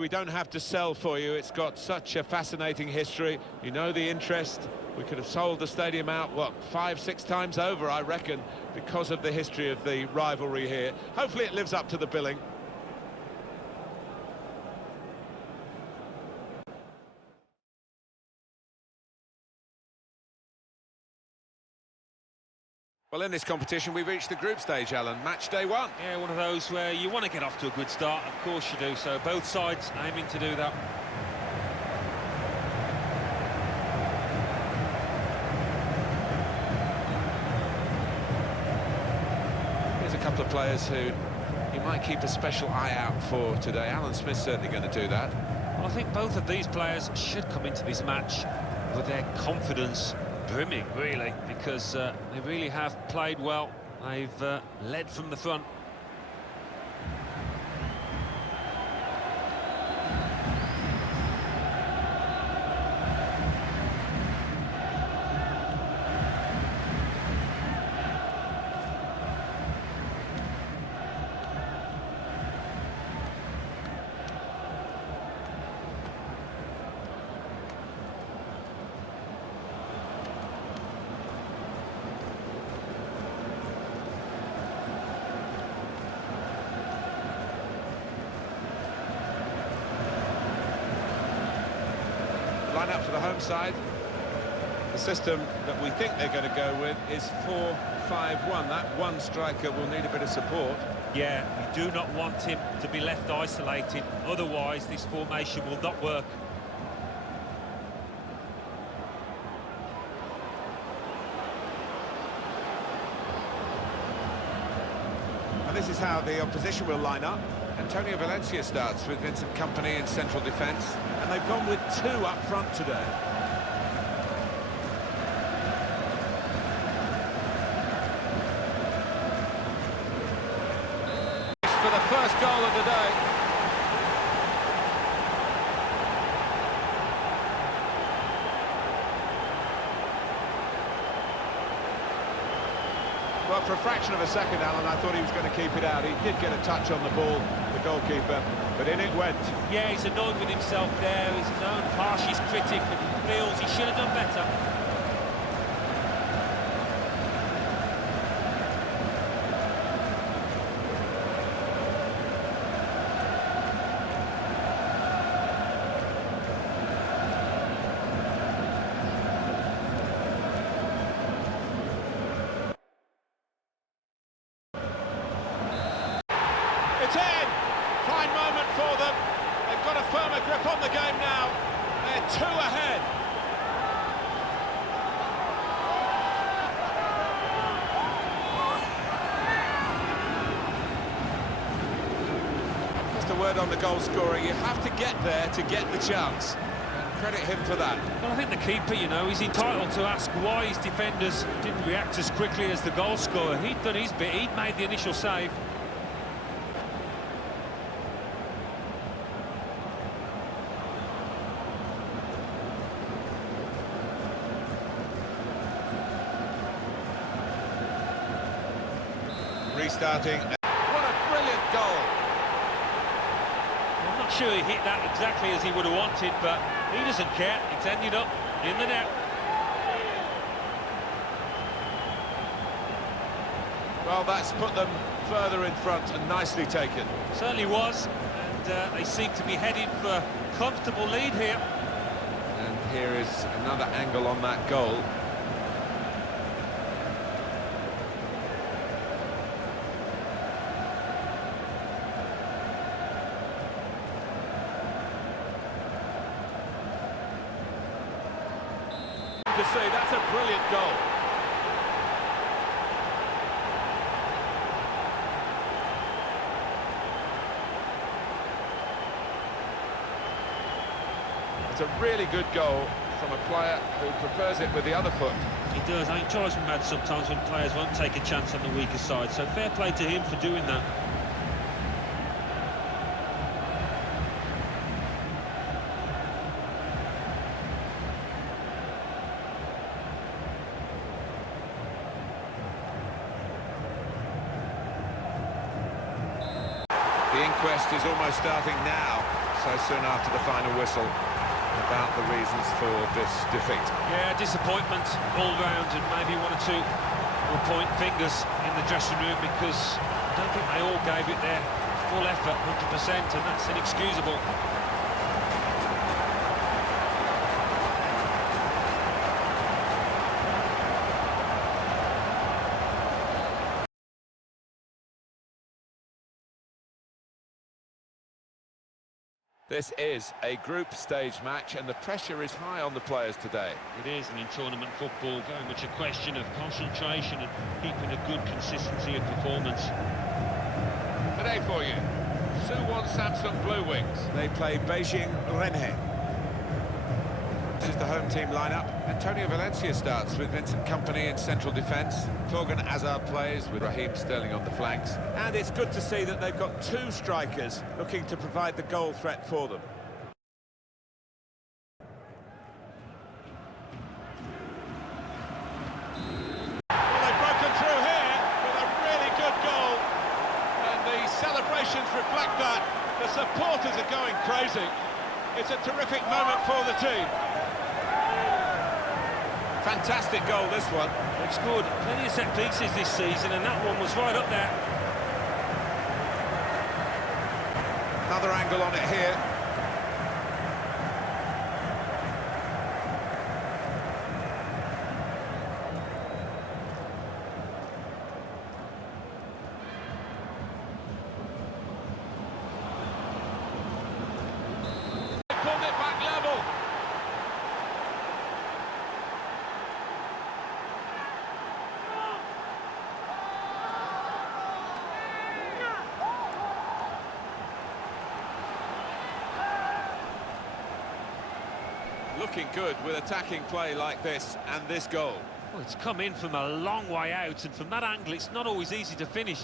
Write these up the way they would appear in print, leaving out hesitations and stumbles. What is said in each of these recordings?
we don't have to sell for you. It's got such a fascinating history. You know the interest. We could have sold the stadium out, what, 5-6 times over, I reckon, because of the history of the rivalry here. Hopefully it lives up to the billing. Well, in this competition, we've reached the group stage, Alan. Match day one. Yeah, one of those where you want to get off to a good start. Of course you do. So both sides aiming to do that. Here's a couple of players who you might keep a special eye out for today. Alan Smith's certainly going to do that. Well, I think both of these players should come into this match with their confidence brimming, really, because they really have played well. They've led from the front. Line up for the home side. The system that we think they're going to go with is 4-5-1. That one striker will need a bit of support. Yeah, you do not want him to be left isolated, otherwise this formation will not work. And this is how the opposition will line up. Antonio Valencia starts with Vincent Kompany in central defence, and they've gone with two up front today. For the first goal of the day. Well, for a fraction of a second, Alan, I thought he was going to keep it out. He did get a touch on the ball, the goalkeeper, but in it went. Yeah, he's annoyed with himself there. He's his own harshest critic, and he feels he should have done better. It's in! Fine moment for them. They've got a firmer grip on the game now. They're two ahead. Just a word on the goal scoring. You have to get there to get the chance. And credit him for that. Well, I think the keeper, you know, he's entitled to ask why his defenders didn't react as quickly as the goal scorer. He'd done his bit, he'd made the initial save. Restarting. What a brilliant goal. I'm not sure he hit that exactly as he would have wanted, but he doesn't care. It's ended up in the net. Well, that's put them further in front and nicely taken. Certainly was, and they seem to be heading for a comfortable lead here. And here is another angle on that goal. To see, that's a brilliant goal. It's a really good goal from a player who prefers it with the other foot. He does. I think it drives me mad sometimes when players won't take a chance on the weaker side, so fair play to him for doing that. The inquest is almost starting now. so soon after the final whistle about the reasons for this defeat. Yeah, disappointment all round, and maybe one or two will point fingers in the dressing room, because I don't think they all gave it their full effort, 100%, and that's inexcusable. This is a group stage match, and the pressure is high on the players today. It is, and in tournament football, very much a question of concentration and keeping a good consistency of performance. Today for you, Suwon Samsung Bluewings. They play Beijing Renhe. This is the home team lineup. Antonio Valencia starts with Vincent Kompany in central defence. Torgan Hazard plays with Raheem Sterling on the flanks. And it's good to see that they've got two strikers looking to provide the goal threat for them. Well, they've broken through here with a really good goal. And the celebrations reflect that. The supporters are going crazy. It's a terrific moment for the team. Fantastic goal, this one. They've scored plenty of set pieces this season, and that one was right up there. Another angle on it here. They pulled it back level. Looking good with attacking play like this and this goal. Well, it's come in from a long way out, and from that angle it's not always easy to finish.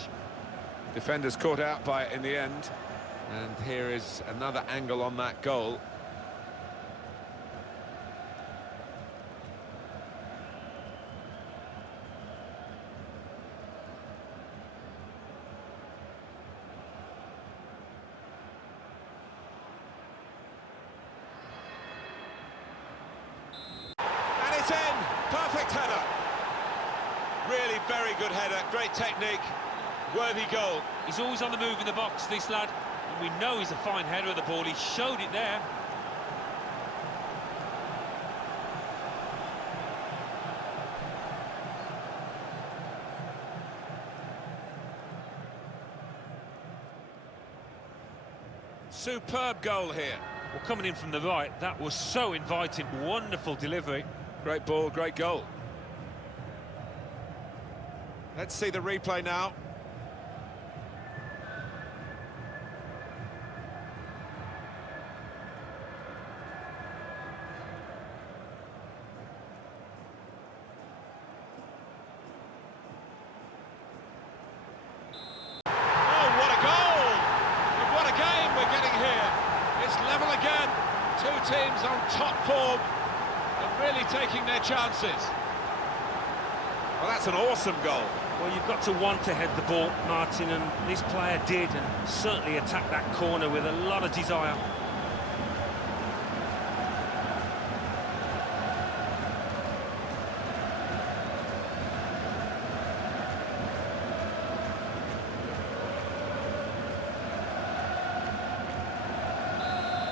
Defenders caught out by it in the end. And here is another angle on that goal. It's in, perfect header. Really very good header, great technique, worthy goal. He's always on the move in the box, this lad, and we know he's a fine header of the ball. He showed it there. Superb goal here. Well, coming in from the right, that was so inviting. Wonderful delivery. Great ball, great goal. Let's see the replay now. Oh, what a goal! And what a game we're getting here. It's level again. Two teams on top form. Really taking their chances. Well, that's an awesome goal. Well, you've got to want to head the ball, Martin, and this player did, and certainly attacked that corner with a lot of desire.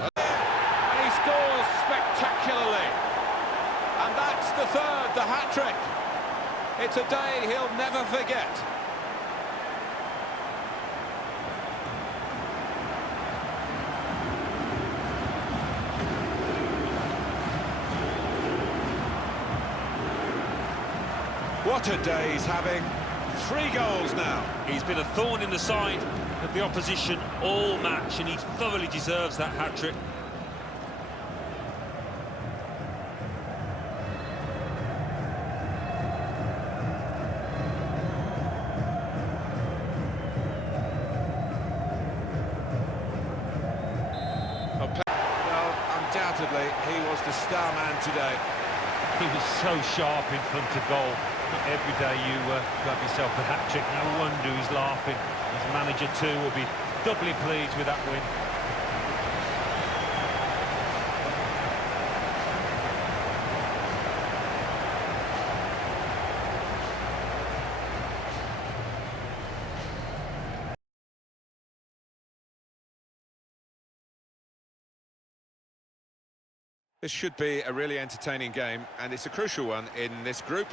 And he scores spectacularly. And that's the third, the hat-trick. It's a day he'll never forget. What a day he's having. 3 goals now. He's been a thorn in the side of the opposition all match, and he thoroughly deserves that hat-trick. Well, undoubtedly, he was the star man today. He was so sharp in front of goal. Not every day you grab yourself a hat-trick. No wonder he's laughing. His manager, too, will be doubly pleased with that win. This should be a really entertaining game, and it's a crucial one in this group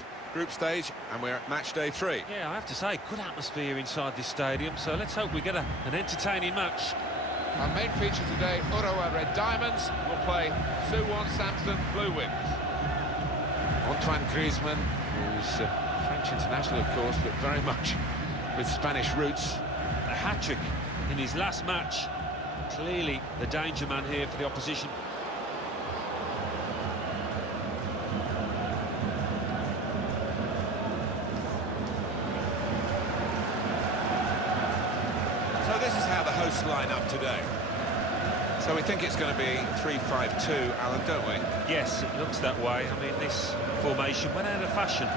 stage, and we're at match day 3. Yeah, I have to say, good atmosphere inside this stadium, so let's hope we get an entertaining match. Our main feature today, Urawa Red Diamonds will play Suwon Samson Bluewings. Antoine Griezmann, who's French international, of course, but very much with Spanish roots. A hat-trick in his last match. Clearly the danger man here for the opposition. So this is how the hosts line up today. So we think it's going to be 3-5-2, Alan, don't we? Yes, it looks that way. I mean, this formation went out of fashion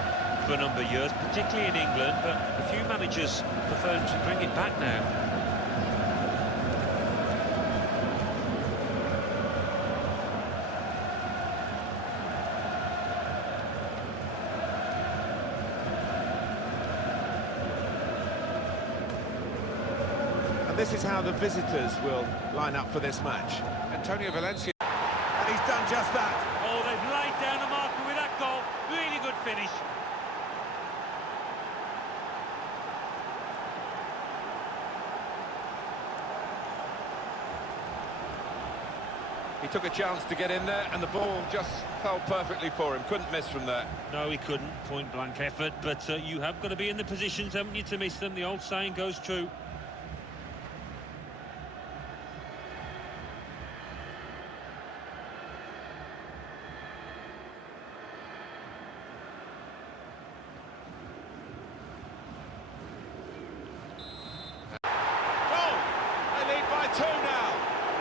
for a number of years, particularly in England, but a few managers prefer to bring it back now. And this is how the visitors will line up for this match. Antonio Valencia, and he's done just that. Oh, they've laid down the marker with that goal. Really good finish. He took a chance to get in there, and the ball just fell perfectly for him. Couldn't miss from there. No, he couldn't. Point-blank effort, but you have got to be in the positions, haven't you, to miss them? The old saying goes true.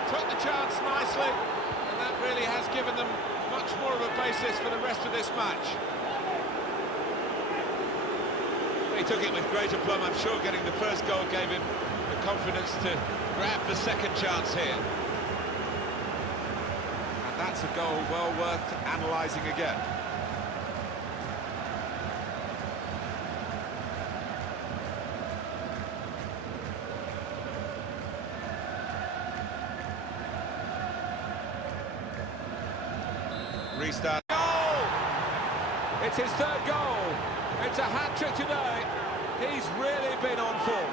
Took the chance nicely, and that really has given them much more of a basis for the rest of this match. He took it with great aplomb. I'm sure getting the first goal gave him the confidence to grab the second chance here. And that's a goal well worth analysing again. Restart. Goal! It's his third goal. It's a hat-trick today. He's really been on form.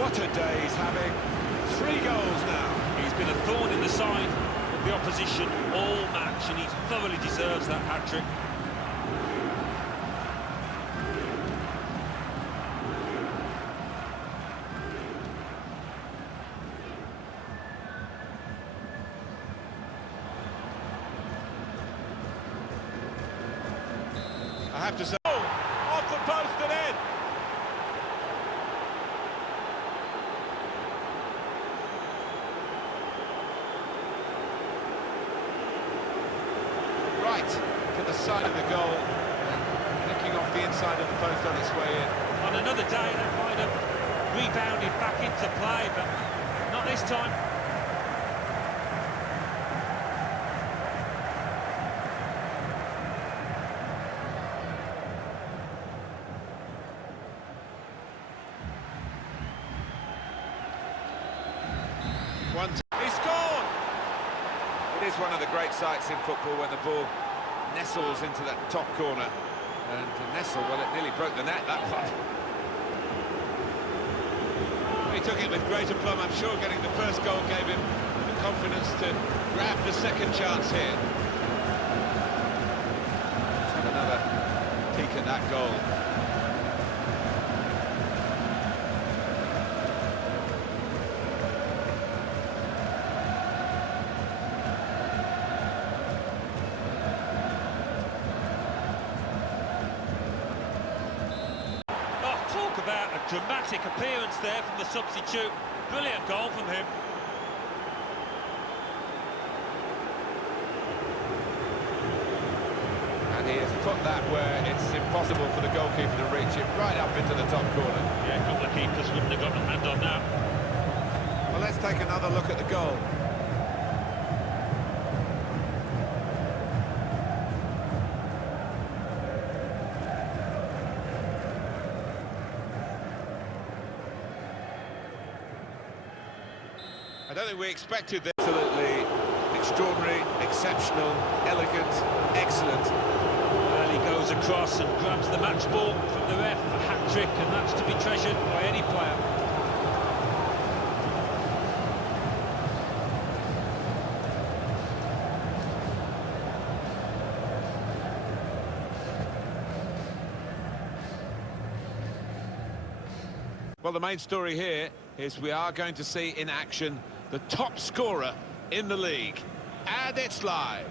What a day he's having. 3 goals now. He's been a thorn in the side of the opposition all match, and he thoroughly deserves that hat-trick. I have to say, off the post and in. Right to the side of the goal, nicking off the inside of the post on its way in. On another day, that might have rebounded back into play, but not this time. He scored! It is one of the great sights in football when the ball nestles into that top corner. And to nestle, well, it nearly broke the net, that one. He took it with great aplomb. I'm sure getting the first goal gave him the confidence to grab the second chance here. Let's have another peek at that goal. Talk about a dramatic appearance there from the substitute. Brilliant goal from him. And he has put that where it's impossible for the goalkeeper to reach it, right up into the top corner. Yeah, a couple of keepers wouldn't have got a hand on that. Well, let's take another look at the goal. I don't think we expected this. Absolutely extraordinary, exceptional, elegant, excellent. Well, he goes across and grabs the match ball from the ref, a hat-trick, and that's to be treasured by any player. Well, the main story here is we are going to see in action the top scorer in the league. And it's live.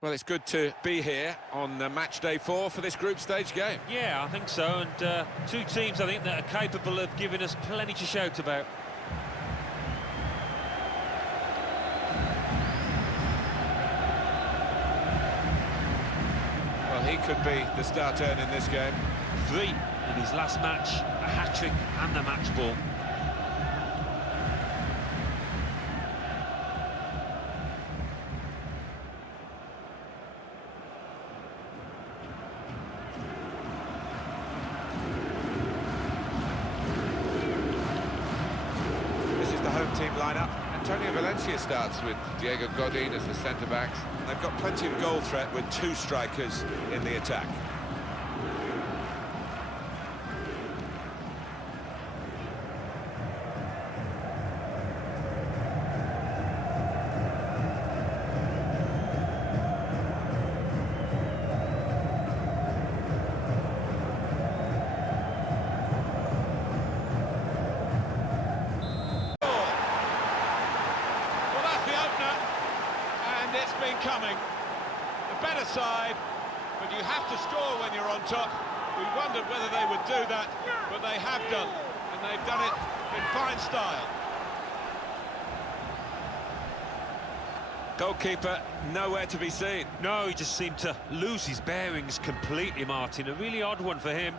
Well, it's good to be here on match day 4 for this group stage game. Yeah, I think so, and two teams I think that are capable of giving us plenty to shout about. Well, he could be the star turn in this game. 3 in his last match, a hat-trick and the match ball. This is the home team lineup. Antonio Valencia starts with Diego Godin as the centre-backs. They've got plenty of goal threat with 2 strikers in the attack. It's been coming. The better side, but you have to score when you're on top. We wondered whether they would do that, but they have done, and they've done it in fine style. Goalkeeper nowhere to be seen. No, he just seemed to lose his bearings completely, Martin. A really odd one for him.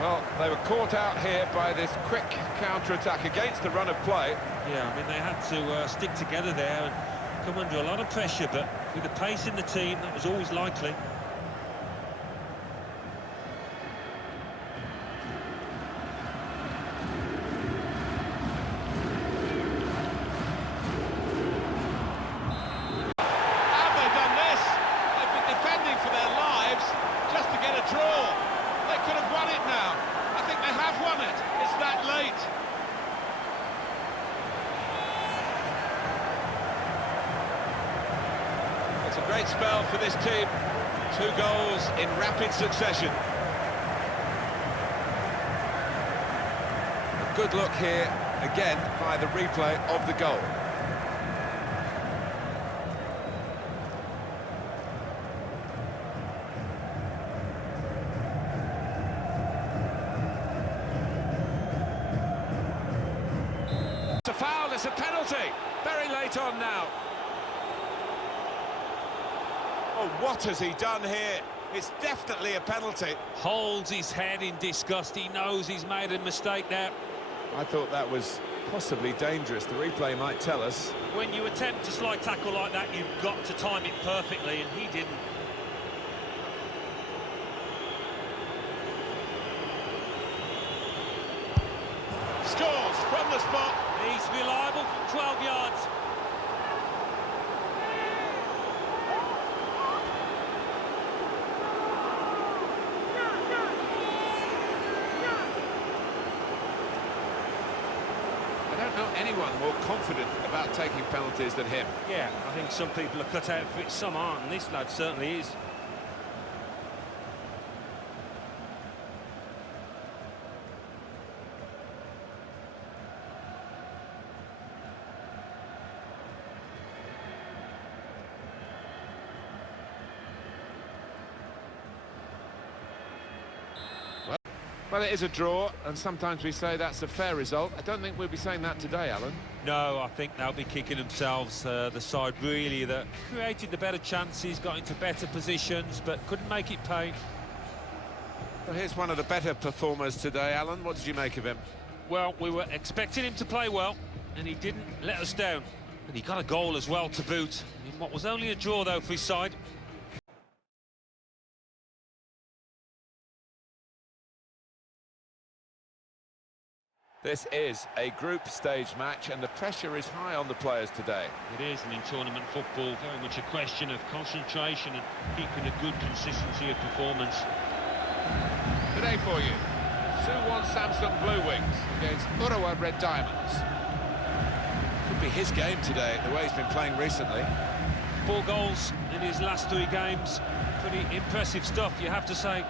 Well, they were caught out here by this quick counter-attack against the run of play. Yeah, I mean, they had to stick together there and come under a lot of pressure, but with the pace in the team, that was always likely. Have they done this? They've been defending for their lives just to get a draw. They could have won it now. I think they have won it. It's that late. It's a great spell for this team. 2 goals in rapid succession. A good look here, again, by the replay of the goal. It's a foul, it's a penalty. Very late on now. Oh, what has he done here? It's definitely a penalty. Holds his head in disgust. He knows he's made a mistake there. I thought that was possibly dangerous. The replay might tell us. When you attempt a slide tackle like that, you've got to time it perfectly, and he didn't. Scores from the spot. He's reliable from 12 yards. I don't know anyone more confident about taking penalties than him. Yeah, I think some people are cut out for it, some aren't, and this lad certainly is. Well, it is a draw, and sometimes we say that's a fair result. I don't think we'll be saying that today, Alan. No, I think they'll be kicking themselves, the side really that created the better chances, got into better positions, but couldn't make it pay. Well, here's one of the better performers today, Alan. What did you make of him? Well, we were expecting him to play well, and he didn't let us down. And he got a goal as well to boot, in what was only a draw, though, for his side. This is a group stage match, and the pressure is high on the players today. It is, and in tournament football, very much a question of concentration and keeping a good consistency of performance. Good day for you. Suwon Samsung Bluewings against Urawa Red Diamonds. Could be his game today, the way he's been playing recently. 4 goals in his last 3 games. Pretty impressive stuff, you have to say.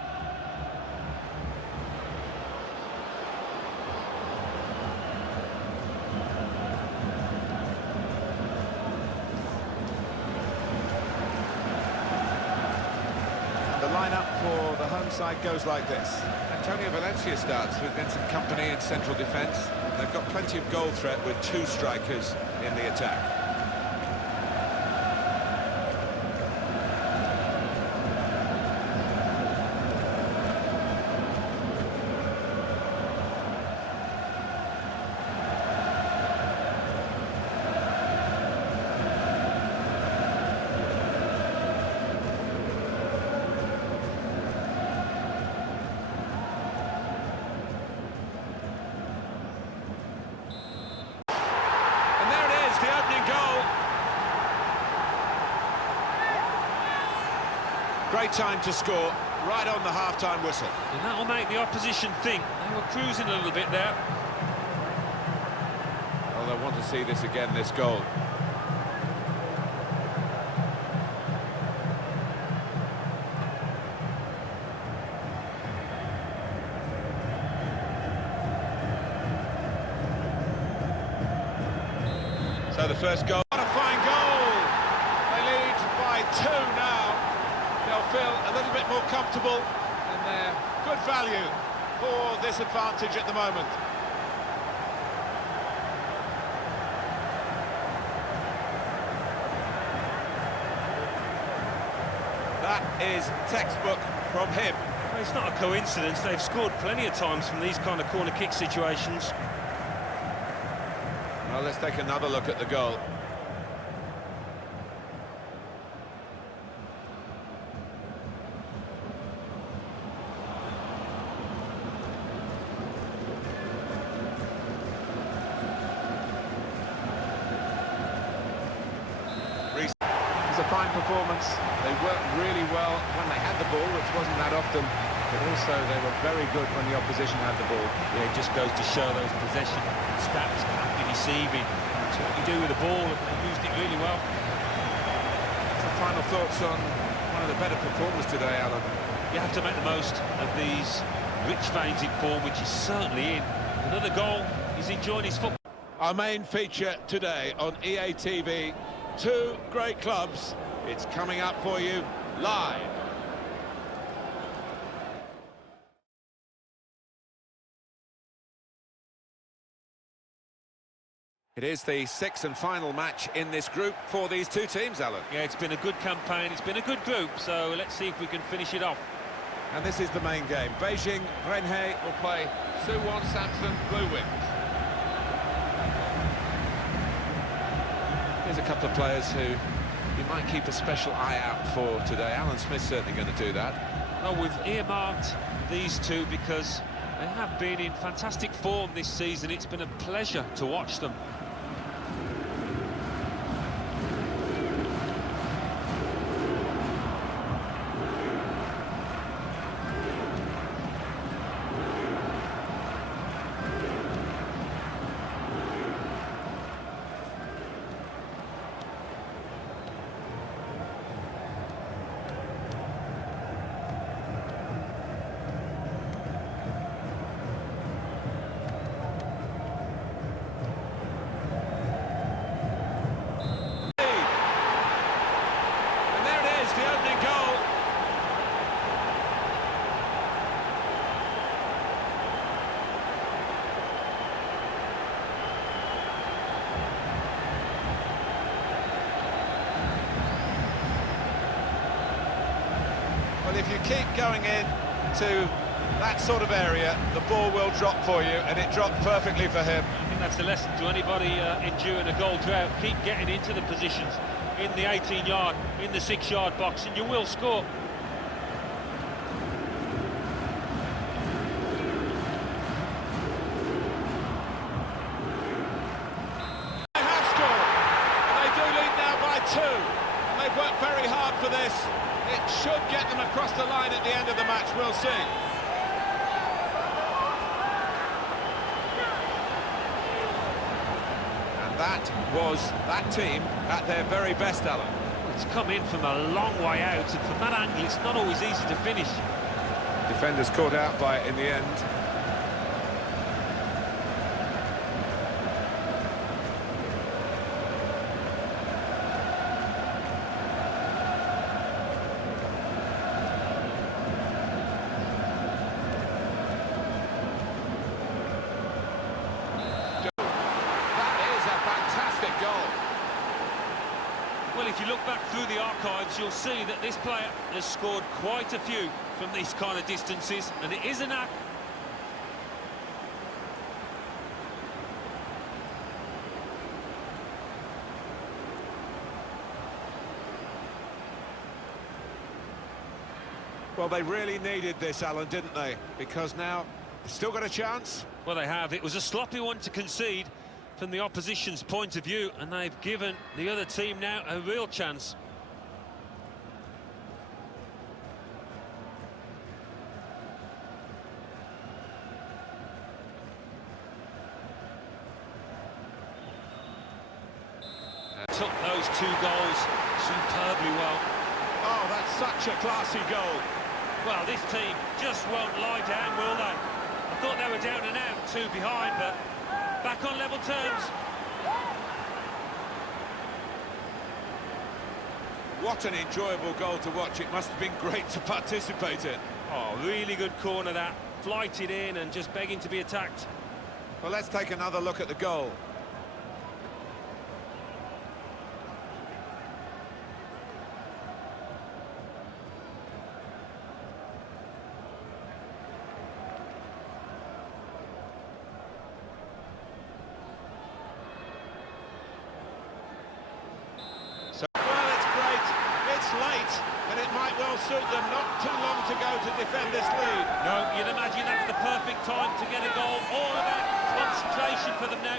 The lineup for the home side goes like this. Antonio Valencia starts with Vincent Kompany in central defence. They've got plenty of goal threat with 2 strikers in the attack. Great time to score, right on the half-time whistle. And that'll make the opposition think. They were cruising a little bit there. Well, they want to see this again, this goal. So the first goal. What a fine goal! They lead by 2 now. They'll feel a little bit more comfortable, and they're good value for this advantage at the moment. That is textbook from him. Well, it's not a coincidence. They've scored plenty of times from these kind of corner kick situations. Well, let's take another look at the goal. It's a fine performance. They worked really well when they had the ball, which wasn't that often, but also they were very good when the opposition had the ball. Yeah, it just goes to show those possession stats can't be deceiving. It's what you do with the ball, and they used it really well. Some final thoughts on one of the better performers today, Alan? You have to make the most of these rich veins in form, which is certainly in. Another goal, he's enjoying his football. Our main feature today on EA TV, 2 great clubs. It's coming up for you live. It is the 6th and final match in this group for these 2 teams, Alan. Yeah, it's been a good campaign, it's been a good group, so let's see if we can finish it off. And this is the main game. Beijing Renhe will play Suwon Samsung Bluewings. Here's a couple of players who you might keep a special eye out for today. Alan Smith's certainly going to do that. Well, we've earmarked these 2 because they have been in fantastic form this season. It's been a pleasure to watch them. keep going in to that sort of area, the ball will drop for you, and it dropped perfectly for him. I think that's the lesson to anybody enduring a goal drought. Keep getting into the positions in the 18-yard, in the 6-yard box, and you will score. They have scored. They do lead now by 2. And they've worked very hard for this. It should get them across the line at the end of the match, we'll see. That was that team at their very best, Alan. It's come in from a long way out, and from that angle it's not always easy to finish. Defenders caught out by it in the end. Well, if you look back through the archives, you'll see that this player has scored quite a few from these kind of distances, and it is a knack. Well, they really needed this, Alan, didn't they? Because now they've still got a chance. Well, they have. It was a sloppy one to concede from the opposition's point of view, and they've given the other team now a real chance. Took those 2 goals superbly well. Oh, that's such a classy goal. Well, this team just won't lie down, will they? I thought they were down and out, 2 behind, but back on level terms. What an enjoyable goal to watch. It must have been great to participate in. Oh, really good corner that. Flighted in and just begging to be attacked. Well, let's take another look at the goal. Late, and it might well suit them. Not too long to go to defend this lead. No, you'd imagine that's the perfect time to get a goal. All about concentration for them now.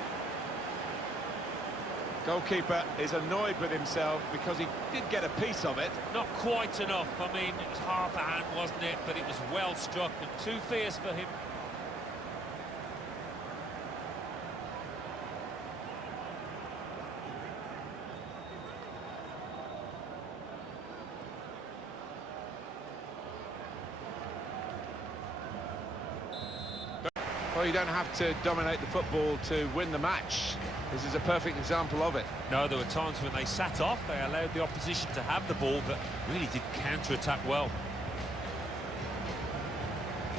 Goalkeeper is annoyed with himself because he did get a piece of it. Not quite enough. I mean, it was half a hand, wasn't it? But it was well struck and too fierce for him. Well, you don't have to dominate the football to win the match. This is a perfect example of it. No, there were times when they sat off, they allowed the opposition to have the ball, but really did counter-attack well.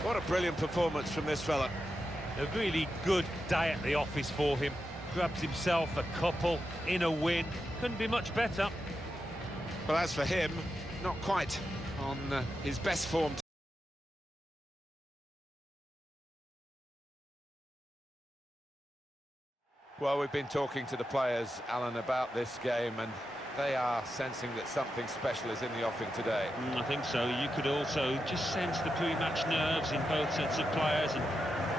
What a brilliant performance from this fella. A really good day at the office for him. Grabs himself a couple in a win. Couldn't be much better. Well, as for him, not quite on his best form. Well, we've been talking to the players, Alan, about this game, and they are sensing that something special is in the offing today. I think so. You could also just sense the pre-match nerves in both sets of players, and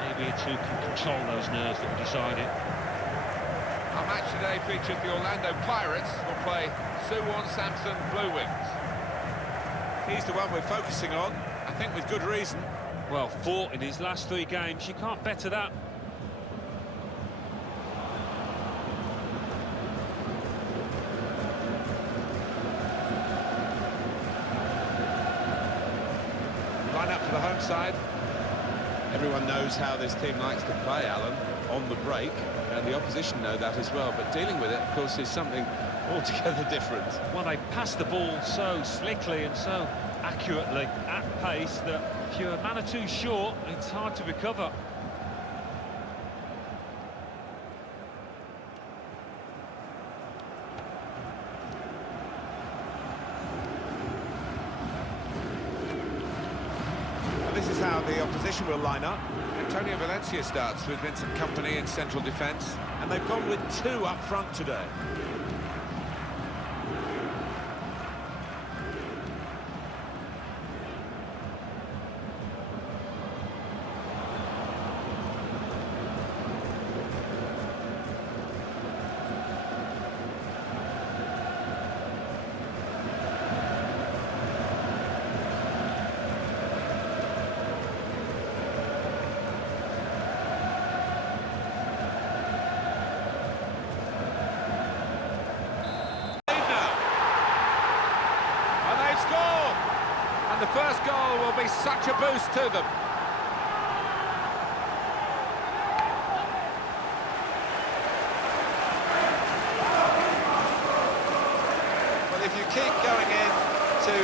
maybe it's who can control those nerves that will decide it. Our match today features the Orlando Pirates, who will play Suwon Samson Bluewings. He's the one we're focusing on, I think with good reason. Well, 4 in his last 3 games, you can't better that. Line up for the home side. Everyone knows how this team likes to play, Alan, on the break, and the opposition know that as well, but dealing with it, of course, is something altogether different. Well, they pass the ball so slickly and so accurately at pace that if you're a man or 2 short, it's hard to recover. the opposition will line up. Antonio Valencia starts with Vincent Kompany in central defence, and they've gone with two up front today. And the first goal will be such a boost to them. Well, if you keep going in to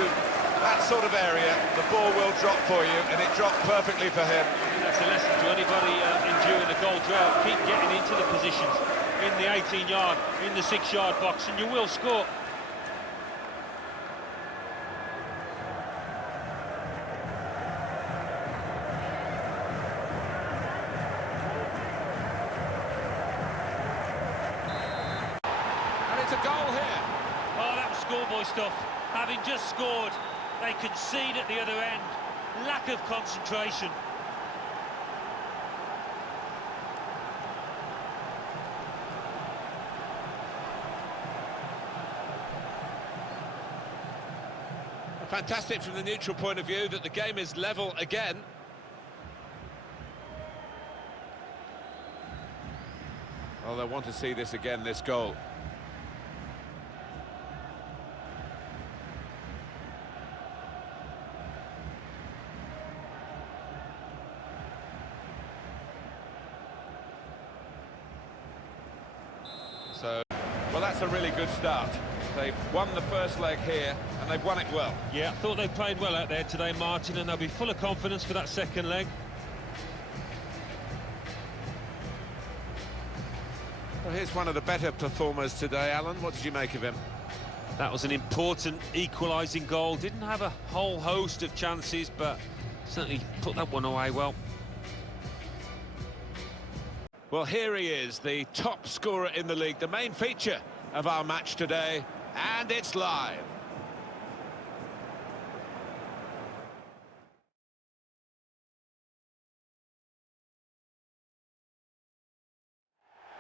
that sort of area, the ball will drop for you, and it dropped perfectly for him. That's a lesson to anybody enduring a goal drought. Keep getting into the positions in the 18-yard, in the 6-yard box, and you will score. It's a goal here. Oh, that was schoolboy stuff. Having just scored, they concede at the other end. Lack of concentration. Fantastic from the neutral point of view that the game is level again. Well, they'll want to see this again, this goal. So, well, that's a really good start. They've won the first leg here, and they've won it well. Yeah, I thought they played well out there today, Martin, and they'll be full of confidence for that second leg. Well, here's one of the better performers today, Alan. What did you make of him? That was an important equalising goal. Didn't have a whole host of chances, but certainly put that one away well. Well, here he is, the top scorer in the league, the main feature of our match today, and it's live.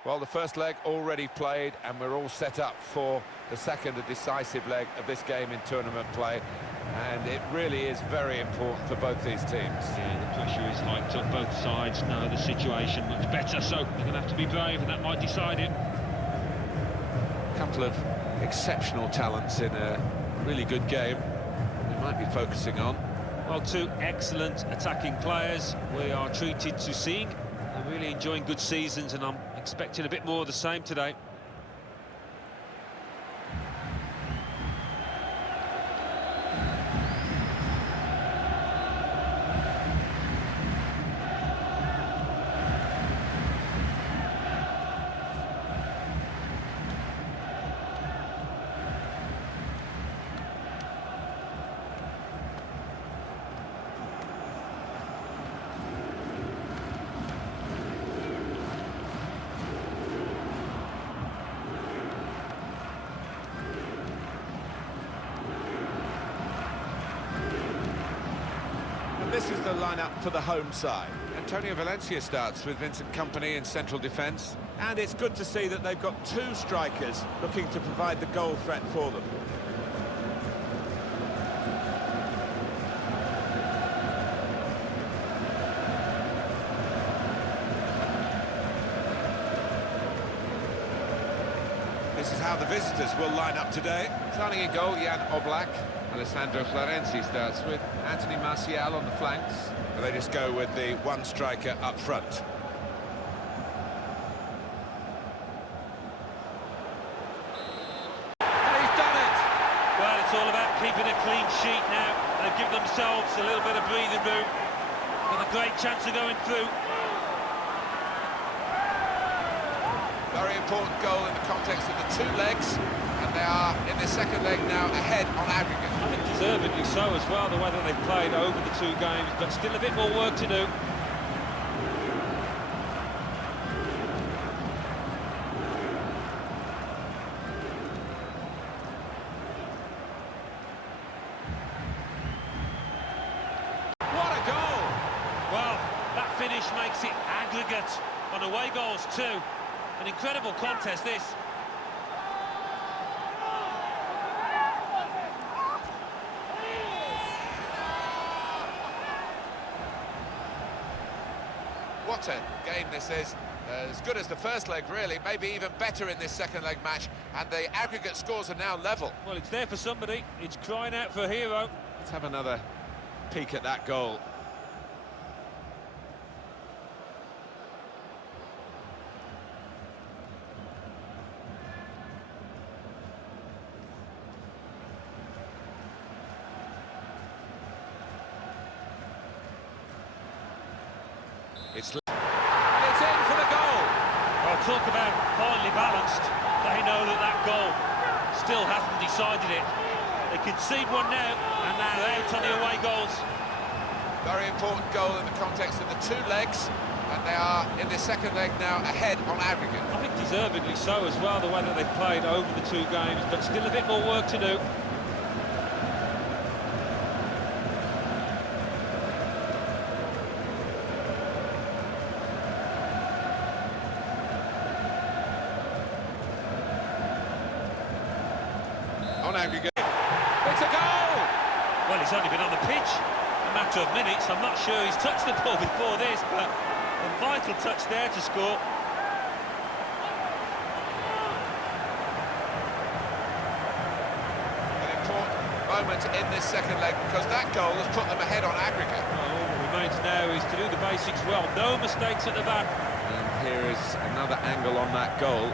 Well, the first leg already played, and we're all set up for the second and decisive leg of this game in tournament play. And it really is very important for both these teams. Yeah, the pressure is hiked up. Both sides know the situation much better, so they're going to have to be brave, and that might decide it. A couple of exceptional talents in a really good game we might be focusing on. Well, two excellent attacking players we are treated to seeing. They're really enjoying good seasons, and I'm expecting a bit more of the same today. This is the lineup for the home side. Antonio Valencia starts with Vincent Kompany in central defence, and it's good to see that they've got two strikers looking to provide the goal threat for them. This is how the visitors will line up today. Starting in goal, Jan Oblak. Alessandro Florenzi starts with Anthony Martial on the flanks. And they just go with the one striker up front. And he's done it! Well, it's all about keeping a clean sheet now. They've given themselves a little bit of breathing room. Got a great chance of going through. Very important goal in the context of the two legs. and they are in the second leg now ahead on aggregate. I think deservedly so as well, the way that they've played over the two games, but still a bit more work to do. What a goal! Well, that finish makes it aggregate on away goals too. An incredible contest, this. What a game this is. As good as the first leg, really, maybe even better in this second leg match, and the aggregate scores are now level. Well, it's there for somebody. It's crying out for a hero. Let's have another peek at that goal. It's in for the goal. Well, talk about finely balanced. They know that that goal still hasn't decided it. They concede one now, and they're out on the away goals. Very important goal in the context of the two legs, and they are in the second leg now ahead on aggregate. I think deservedly so as well, the way that they've played over the two games, but still a bit more work to do. On aggregate, it's a goal! Well, he's only been on the pitch a matter of minutes. I'm not sure he's touched the ball before this, but a vital touch there to score. An important moment in this second leg, because that goal has put them ahead on aggregate. Well, all that remains now is to do the basics well. No mistakes at the back. And here is another angle on that goal.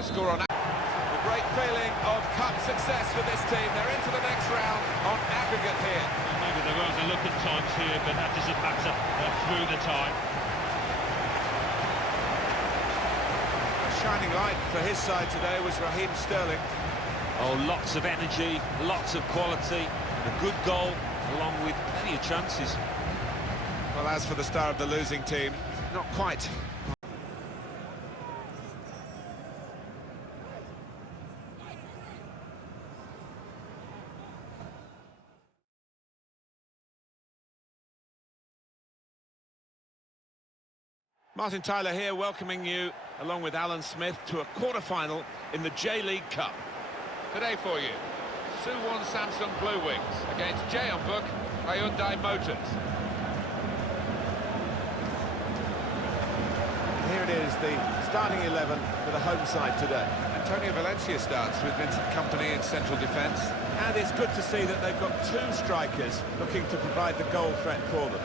Score on a great feeling of cup success for this team. They're into the next round on aggregate here. Well, maybe they're overlooked at times here, but that doesn't matter. They're through the time. A shining light for his side today was Raheem Sterling. Oh, lots of energy, lots of quality, and a good goal, along with plenty of chances. Well, as for the star of the losing team, not quite. Martin Tyler here, welcoming you, along with Alan Smith, to a quarter-final in the J-League Cup. Today for you, Suwon Samsung Bluewings against Jeonbuk Hyundai Motors. Here it is, the starting 11 for the home side today. Antonio Valencia starts with Vincent Kompany in central defence. And it's good to see that they've got two strikers looking to provide the goal threat for them.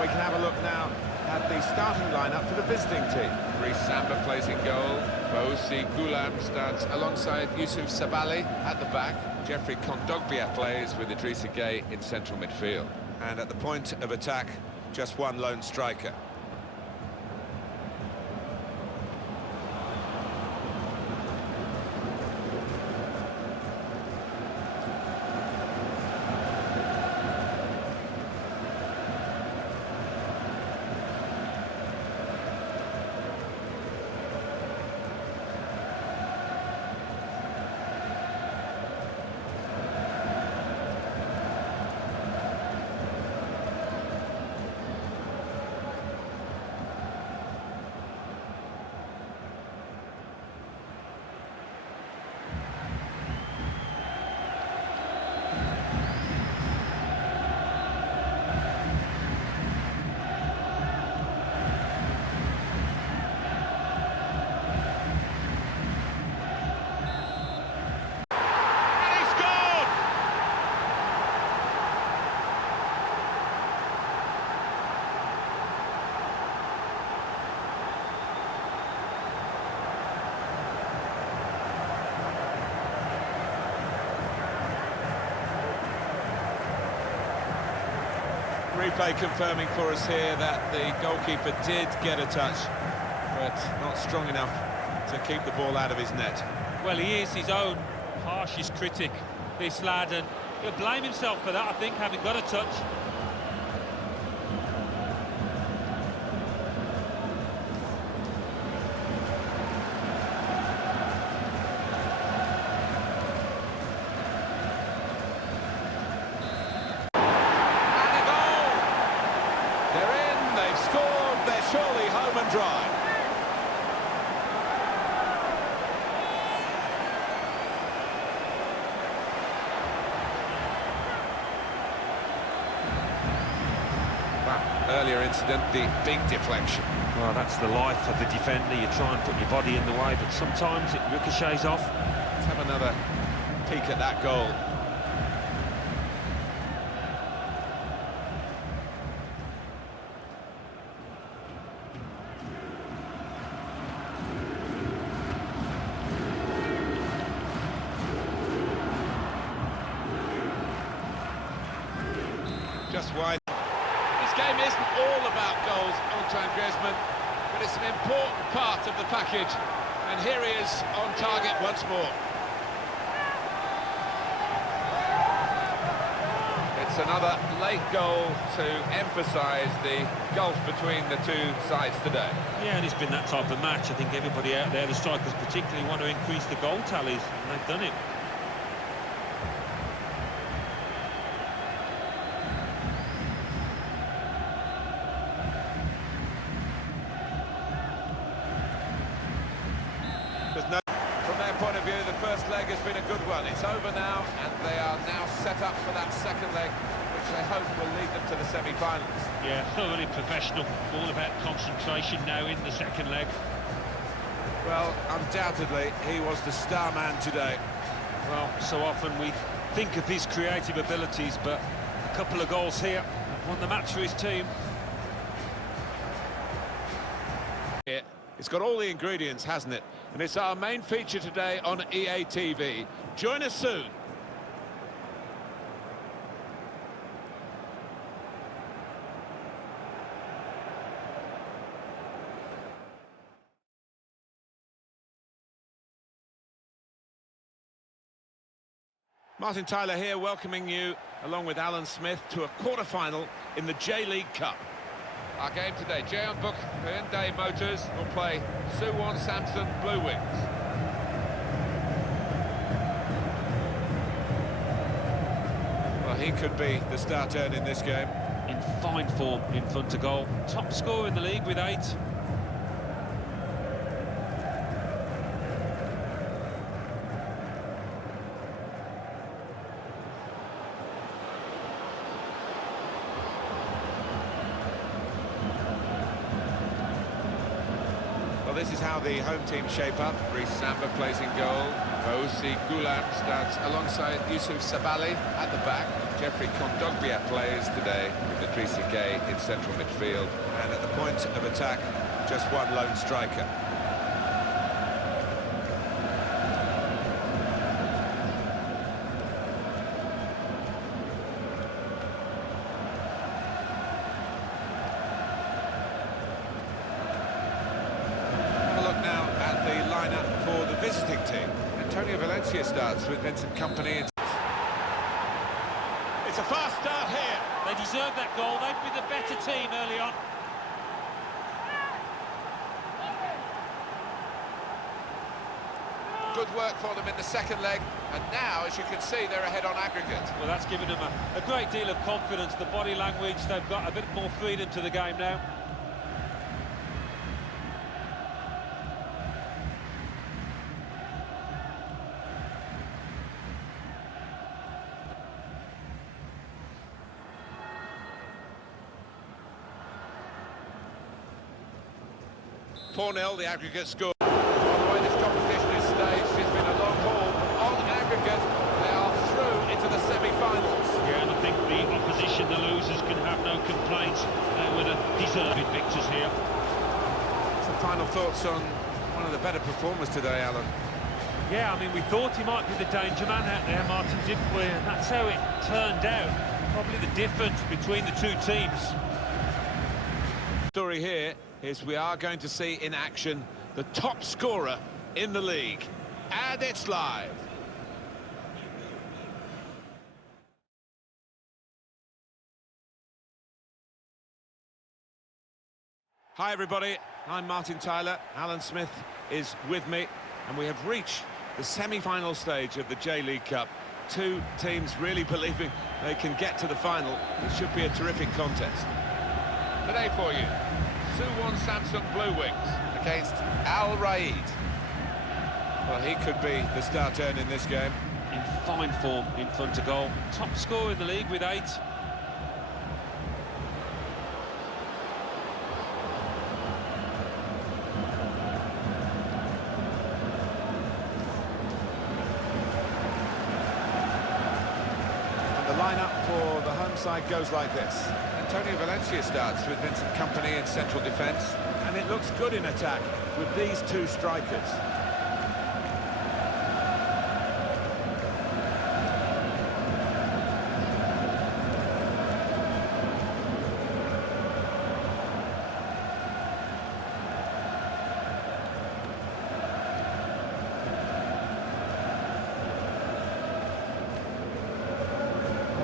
We can have a look now at the starting lineup for the visiting team. Reece Samba plays in goal. Bosi Gulam starts alongside Yusuf Sabali at the back. Jeffrey Kondogbia plays with Idrissa Gueye in central midfield. And at the point of attack, just one lone striker. Replay confirming for us here that the goalkeeper did get a touch, but not strong enough to keep the ball out of his net. Well, he is his own harshest critic, this lad, and he'll blame himself for that, I think, having got a touch. Surely home and dry. That earlier incident, the big deflection. Well, that's the life of the defender. You try and put your body in the way, but sometimes it ricochets off. Let's have another peek at that goal. Just wide. This game isn't all about goals, Antoine Griezmann, but it's an important part of the package. And here he is on target once more. It's another late goal to emphasise the gulf between the two sides today. Yeah, and it's been that type of match. I think everybody out there, the strikers particularly, want to increase the goal tallies, and they've done it. From their point of view, the first leg has been a good one. It's over now, and they are now set up for that second leg, which they hope will lead them to the semi-finals. Yeah, thoroughly professional. All about concentration now in the second leg. Well, undoubtedly, he was the star man today. Well, so often we think of his creative abilities, but a couple of goals here have won the match for his team. It's got all the ingredients, hasn't it? And it's our main feature today on EA TV. Join us soon. Martin Tyler here, welcoming you, along with Alan Smith, to a quarter-final in the J-League Cup. Our game today, Jeonbuk Hyundai Motors will play Suwon Samson Bluewings. Well, he could be the star turn in this game. In fine form in front of goal. Top scorer in the league with 8. Well, this is how the home team shape up. Brice Samba plays in goal. Osi Gulam starts alongside Yusuf Sabali at the back. Jeffrey Kondogbia plays today with Idrissa Gueye in central midfield. And at the point of attack, just one lone striker. For the visiting team, Antonio Valencia starts with Vincent Kompany. It's a fast start here. They deserve that goal. They'd be the better team early on. Good work for them in the second leg, and now, as you can see, they're ahead on aggregate. Well, that's given them a great deal of confidence. The body language, they've got a bit more freedom to the game now. The aggregate score. By the way this competition is staged, it's been a long haul. On aggregate, they are through into the semi-finals. Yeah, and I think the opposition, the losers, can have no complaints. They were the deserved victors here. Some final thoughts on one of the better performers today, Alan? Yeah, I mean, we thought he might be the danger man out there, Martin, didn't we? And that's how it turned out. probably the difference between the two teams. Story here is we are going to see in action the top scorer in the league, and it's live. Hi everybody, I'm Martin Tyler. Alan Smith is with me, and we have reached the semi-final stage of the J-League Cup. Two teams really believing they can get to the final. It should be a terrific contest. Today for you, Suwon Bluewings against Al Raid. Well, he could be the star turn in this game. In fine form in front of goal. Top scorer in the league with 8. The lineup for the home side goes like this. Antonio Valencia starts with Vincent Kompany in central defence, and it looks good in attack with these two strikers.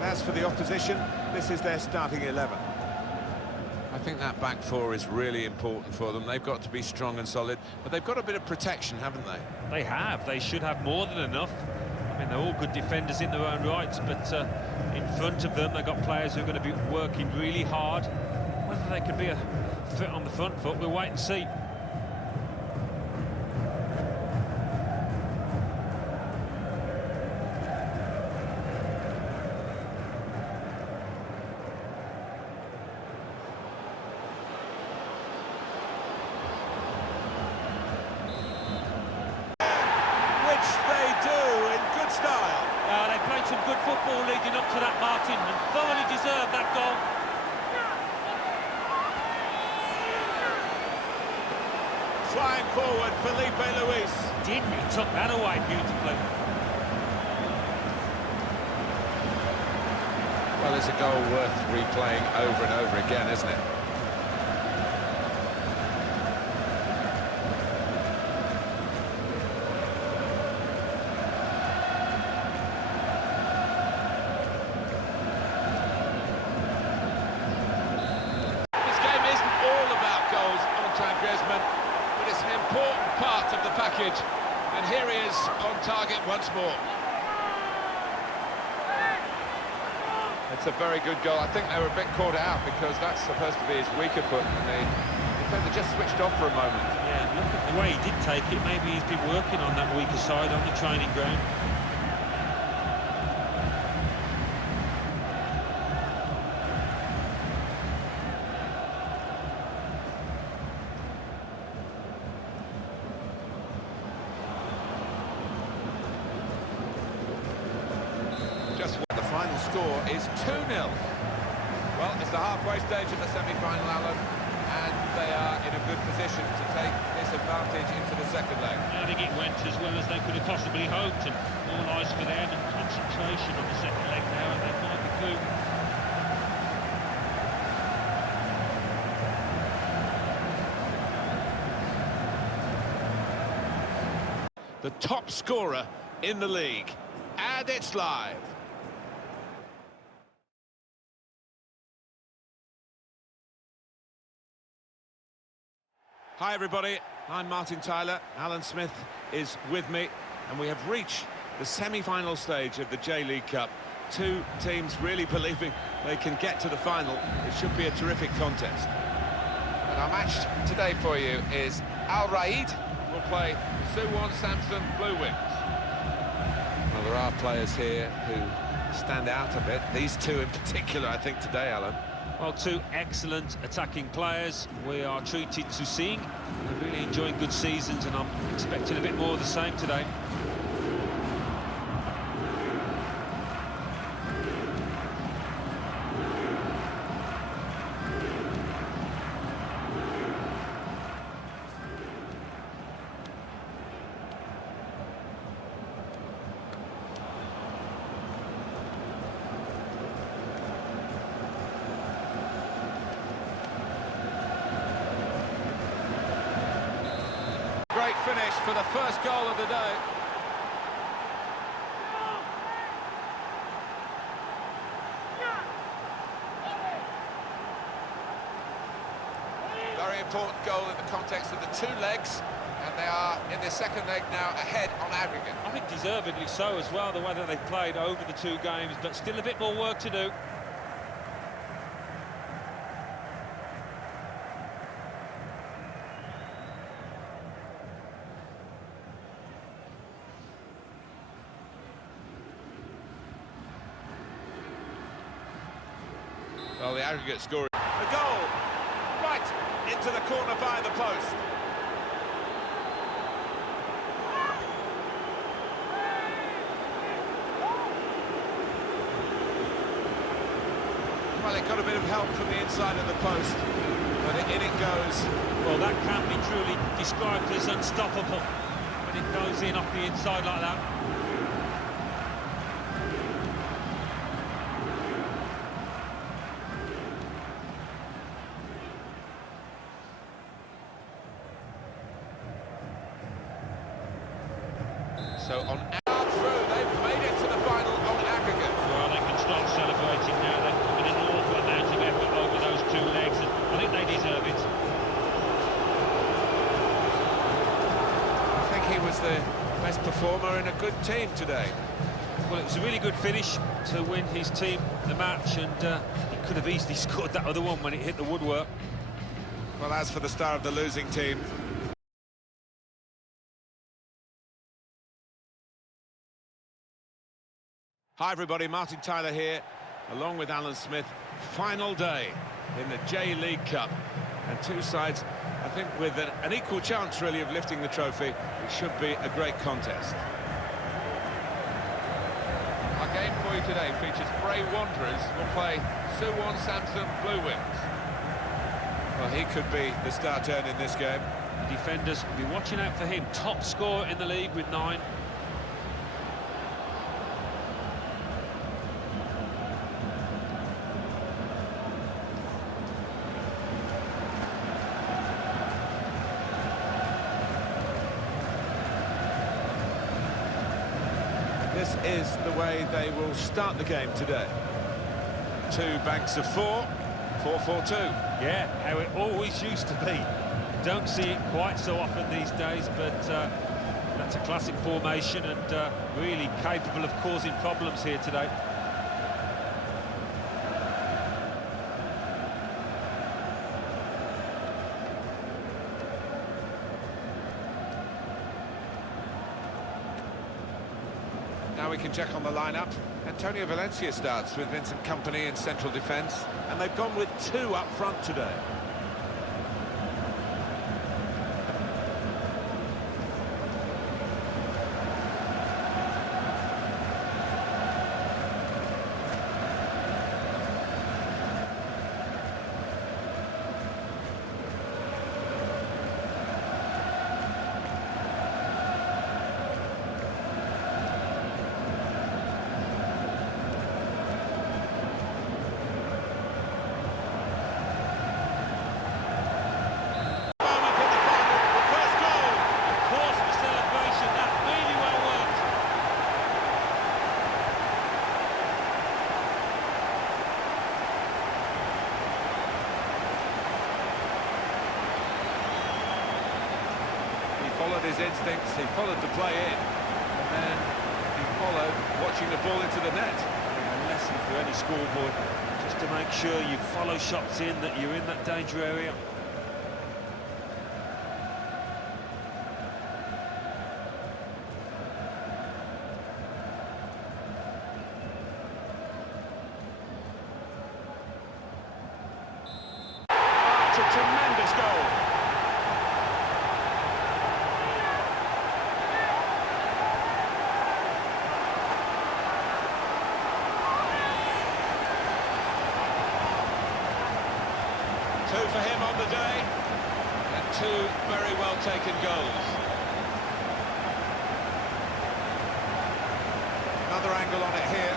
As for the opposition, this is their starting 11. I think that back four is really important for them. They've got to be strong and solid, but they've got a bit of protection, haven't they? They have. They should have more than enough. I mean, they're all good defenders in their own rights, but in front of them, they've got players who are going to be working really hard. Whether they could be a threat on the front foot, we'll wait and see. They played some good football leading up to that, Martin, and thoroughly deserved that goal. Flying forward, Felipe Luis. Didn't he? Took that away beautifully. Well, it's a goal worth replaying over and over again, isn't it? But it's an important part of the package, and here he is on target once more. It's a very good goal. I think they were a bit caught out because that's supposed to be his weaker foot, and the defender just switched off for a moment. Yeah, look at the way he did take it. Maybe he's been working on that weaker side on the training ground. The final score is 2-0. Well, it's the halfway stage of the semi-final, Alan, and they are in a good position to take this advantage into the second leg. I think it went as well as they could have possibly hoped, and all eyes for them and concentration on the second leg now, and they might be through. The top scorer in the league, and it's live. Hi everybody, I'm Martin Tyler. Alan Smith is with me, and we have reached the semi-final stage of the J-League Cup. Two teams really believing they can get to the final. It should be a terrific contest. And our match today for you is Al Raid will play Suwon Bluewings. Well, there are players here who stand out a bit. These two in particular, I think, today, Alan. Well, two excellent attacking players we are treated to seeing. They're really enjoying good seasons, and I'm expecting a bit more of the same today. great finish for the first goal of the day. Very important goal in the context of the two legs, and they are in the second leg now ahead on aggregate. I think deservedly so as well, the way that they've played over the two games, but still a bit more work to do. Well, the aggregate score. The goal! Right into the corner via the post. Well, it got a bit of help from the inside of the post, but in it goes. Well, that can be truly described as unstoppable when it goes in off the inside like that. So on through, they've made it to the final on aggregate. Well, they can start celebrating now. They've put in an awful amount of effort over those two legs, and I think they deserve it. I think he was the best performer in a good team today. Well, it was a really good finish to win his team the match, and he could have easily scored that other one when it hit the woodwork. Well, as for the star of the losing team, hi everybody, Martin Tyler here, along with Alan Smith. Final day in the J-League Cup, and two sides, I think, with an equal chance really of lifting the trophy. It should be a great contest. Our game for you today features Bray Wanderers will play Suwon Bluewings. Well, he could be the star turn in this game. The defenders will be watching out for him. Top scorer in the league with 9. This is the way they will start the game today. Two banks of 4, 4-4-2. Yeah, how it always used to be. Don't see it quite so often these days, but that's a classic formation and really capable of causing problems here today. Now we can check on the lineup. Antonio Valencia starts with Vincent Kompany in central defence, and they've gone with 2 up front today. Followed his instincts, he followed the play in, and then he followed watching the ball into the net. A lesson for any scoreboard, just to make sure you follow shots in, that you're in that danger area. It's a tremendous goal. Two for him on the day, and 2 very well taken goals. Another angle on it here.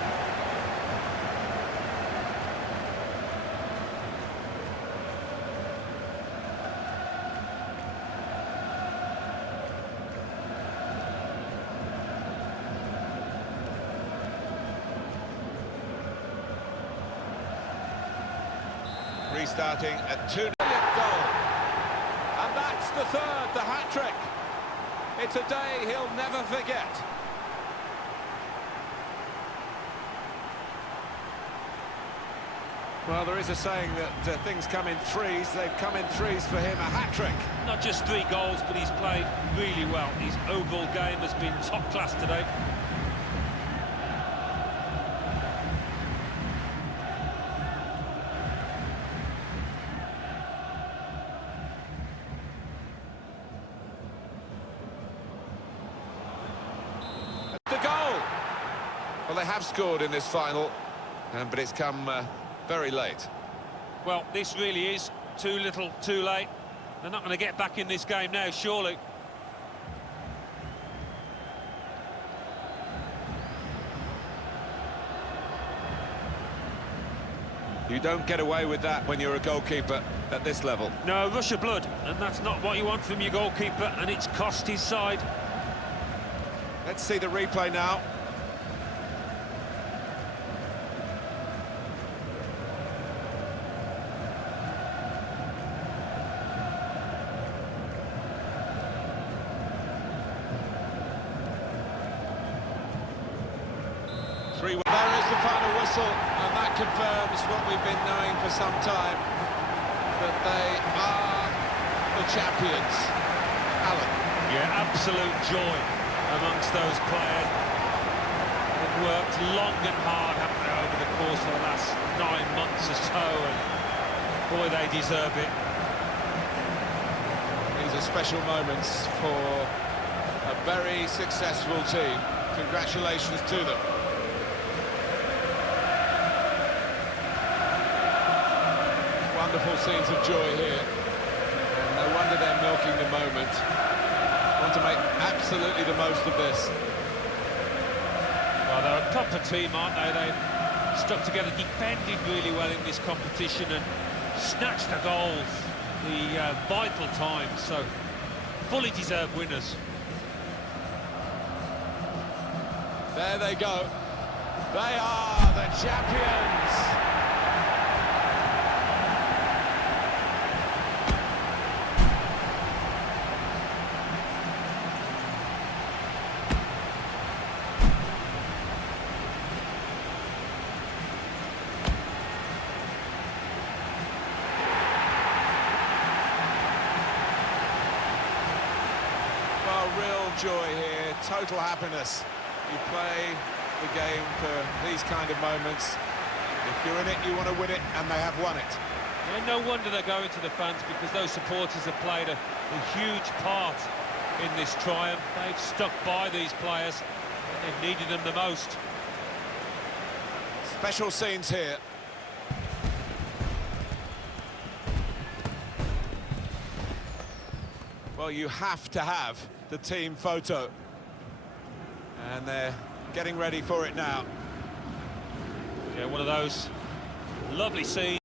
Restarting at 2-0 goal. And that's the third, the hat-trick. It's a day he'll never forget. Well, there is a saying that things come in threes. They've come in threes for him, a hat-trick. Not just 3 goals, but he's played really well. His overall game has been top class today. The goal! Well, they have scored in this final, but it's come very late. Well, this really is too little, too late. They're not going to get back in this game now, surely. You don't get away with that when you're a goalkeeper at this level. No, rush of blood, and that's not what you want from your goalkeeper, and it's cost his side. Let's see the replay now. There is the final whistle, and that confirms what we've been knowing for some time, that they are the champions. Alan. Yeah, absolute joy amongst those players. They've worked long and hard, haven't they, over the course of the last 9 months or so, and boy, they deserve it. These are special moments for a very successful team. Congratulations to them. Wonderful scenes of joy here, and no wonder they're milking the moment. Want to make absolutely the most of this. Well, they're a proper team, aren't they? They've stuck together, defended really well in this competition and snatched the goals, the vital times, so fully deserved winners. There they go. They are the champions. Real joy here, total happiness. You play the game for these kind of moments. If you're in it, you want to win it, and they have won it. And no wonder they're going to the fans, because those supporters have played a huge part in this triumph. They've stuck by these players, and they've needed them the most. Special scenes here. Well, you have to have the team photo, and they're getting ready for it now. Yeah, one of those lovely scenes.